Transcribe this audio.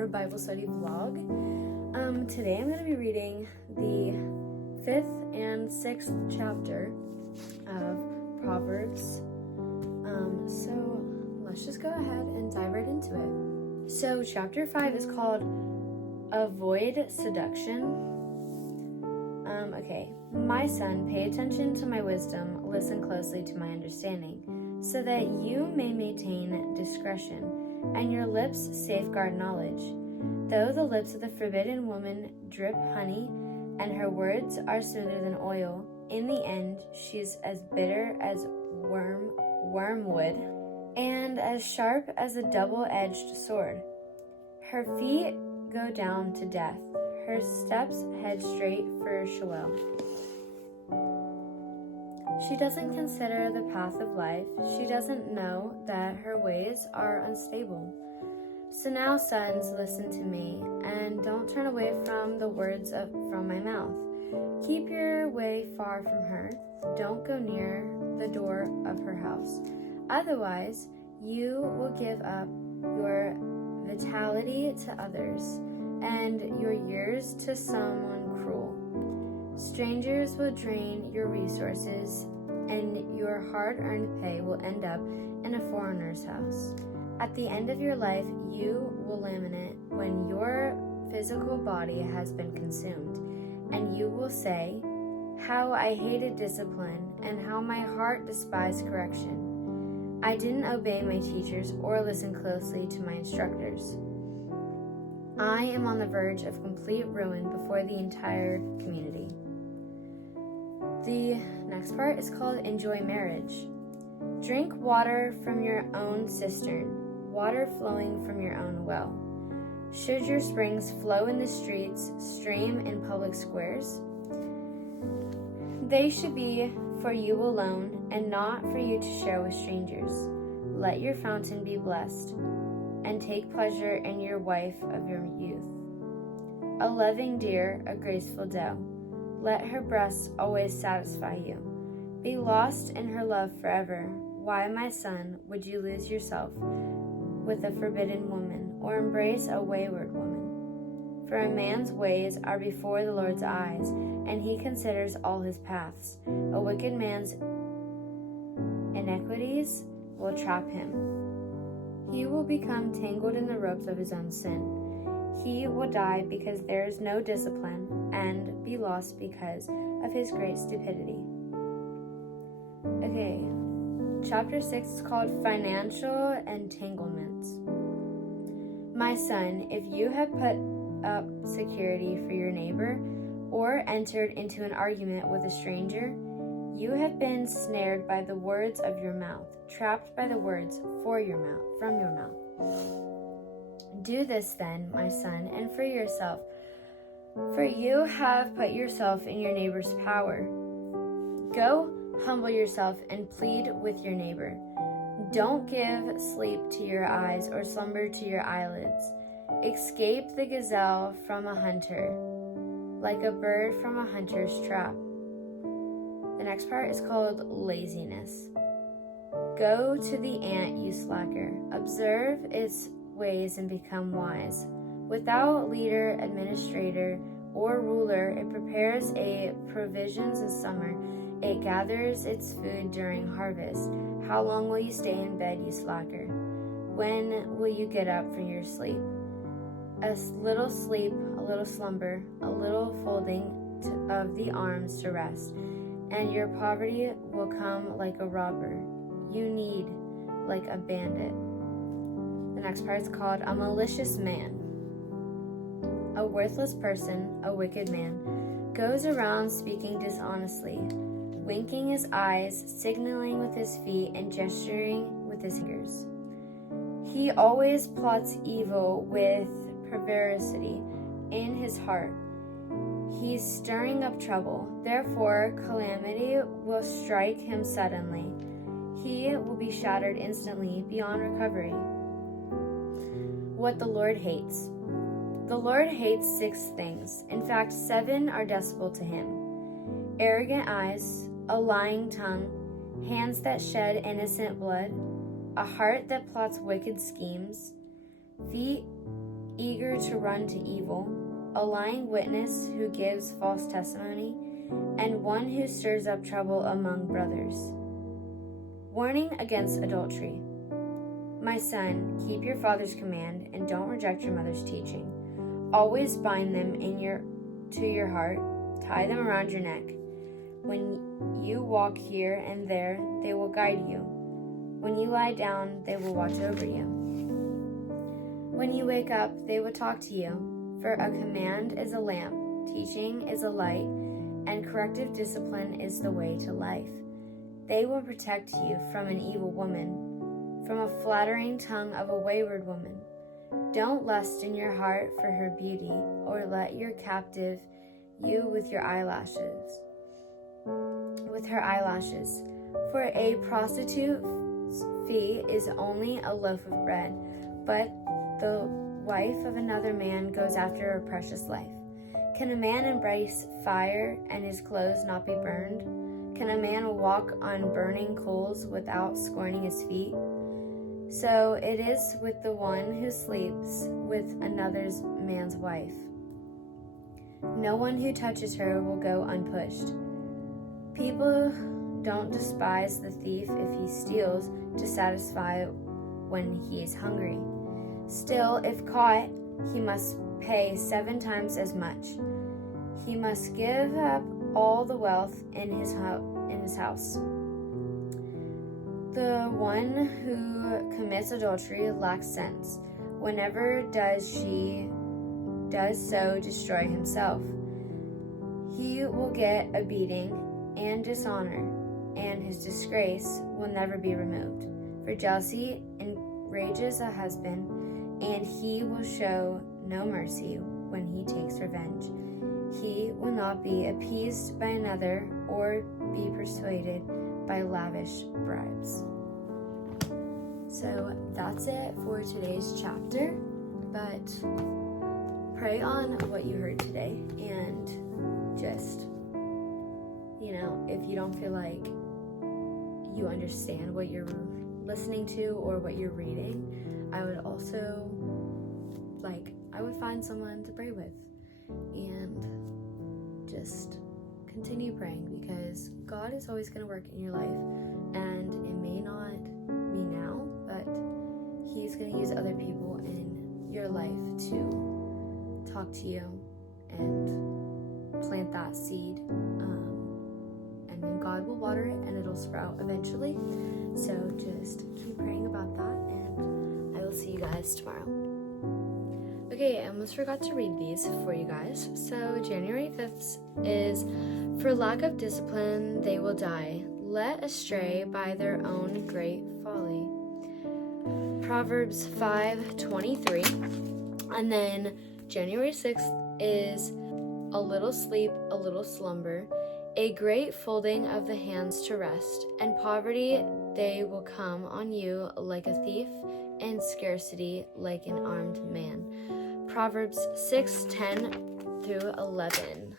our Bible study vlog. Today I'm going to be reading the 5th and 6th chapter of Proverbs. So let's just go ahead and dive right into it. So chapter 5 is called Avoid Seduction. Okay. My son, pay attention to my wisdom, listen closely to my understanding, so that you may maintain discretion, and your lips safeguard knowledge. Though the lips of the forbidden woman drip honey, and her words are smoother than oil, in the end she's as bitter as wormwood, and as sharp as a double-edged sword. Her feet go down to death, her steps head straight for Sheol. She doesn't consider the path of life. She doesn't know that her ways are unstable. So now, sons, listen to me, and don't turn away from the words from my mouth. Keep your way far from her. Don't go near the door of her house. Otherwise, you will give up your vitality to others, and your years to someone cruel. Strangers will drain your resources, and your hard-earned pay will end up in a foreigner's house. At the end of your life, you will lament when your physical body has been consumed, and you will say, "How I hated discipline, and how my heart despised correction. I didn't obey my teachers or listen closely to my instructors. I am on the verge of complete ruin before the entire community." The next part is called Enjoy Marriage. Drink water from your own cistern, water flowing from your own well. Should your springs flow in the streets, stream in public squares? They should be for you alone and not for you to share with strangers. Let your fountain be blessed, and take pleasure in your wife of your youth. A loving deer, a graceful doe. Let her breasts always satisfy you. Be lost in her love forever. Why, my son, would you lose yourself with a forbidden woman, or embrace a wayward woman? For a man's ways are before the Lord's eyes, and he considers all his paths. A wicked man's iniquities will trap him. He will become tangled in the ropes of his own sin. He will die because there is no discipline, and be lost because of his great stupidity. Okay, chapter 6 is called Financial Entanglements. My son, if you have put up security for your neighbor, or entered into an argument with a stranger, you have been snared by the words of your mouth, trapped by the words from your mouth. Do this then, my son, and free yourself, for you have put yourself in your neighbor's power. Go, humble yourself, and plead with your neighbor. Don't give sleep to your eyes or slumber to your eyelids. Escape the gazelle from a hunter, like a bird from a hunter's trap. The next part is called Laziness. Go to the ant, you slacker. Observe its ways and become wise. Without leader, administrator, or ruler, it prepares provisions in summer. It gathers its food during harvest. How long will you stay in bed, you slacker? When will you get up from your sleep? A little sleep, a little slumber, a little folding of the arms to rest, and your poverty will come like a robber. You need like a bandit. The next part is called A Malicious Man. A worthless person, a wicked man, goes around speaking dishonestly, winking his eyes, signaling with his feet, and gesturing with his fingers. He always plots evil with perversity in his heart. He's stirring up trouble. Therefore, calamity will strike him suddenly. He will be shattered instantly beyond recovery. What the Lord hates. The Lord hates 6 things. In fact, 7 are detestable to him: arrogant eyes, a lying tongue, hands that shed innocent blood, a heart that plots wicked schemes, feet eager to run to evil, a lying witness who gives false testimony, and one who stirs up trouble among brothers. Warning against adultery. My son, keep your father's command and don't reject your mother's teaching. Always bind them to your heart, tie them around your neck. When you walk here and there, they will guide you. When you lie down, they will watch over you. When you wake up, they will talk to you. For a command is a lamp, teaching is a light, and corrective discipline is the way to life. They will protect you from an evil woman, from a flattering tongue of a wayward woman. Don't lust in your heart for her beauty, or let your captive you with her eyelashes. For a prostitute's fee is only a loaf of bread, but the wife of another man goes after a precious life. Can a man embrace fire and his clothes not be burned? Can a man walk on burning coals without scorning his feet? So it is with the one who sleeps with another man's wife. No one who touches her will go unpunished. People don't despise the thief if he steals to satisfy when he is hungry. Still, if caught, he must pay 7 times as much. He must give up all the wealth in his house. The one who commits adultery lacks sense. Whenever she does so destroy himself. He will get a beating and dishonor, and his disgrace will never be removed. For jealousy enrages a husband, and he will show no mercy when he takes revenge. He will not be appeased by another or be persuaded by lavish bribes. So that's it for today's chapter, but pray on what you heard today, and just, if you don't feel like you understand what you're listening to or what you're reading, I would also, I would find someone to pray with, and just continue praying, because God is always going to work in your life, and it may not be now, but He's going to use other people in your life to talk to you and plant that seed, and then God will water it and it'll sprout eventually. So just keep praying about that, and I will see you guys tomorrow. Okay, I almost forgot to read these for you guys. So January 5th is, for lack of discipline they will die, led astray by their own great folly. Proverbs 5:23. And then January 6th is, a little sleep, a little slumber, a great folding of the hands to rest, and poverty they will come on you like a thief, and scarcity like an armed man. Proverbs 6:10 through 11.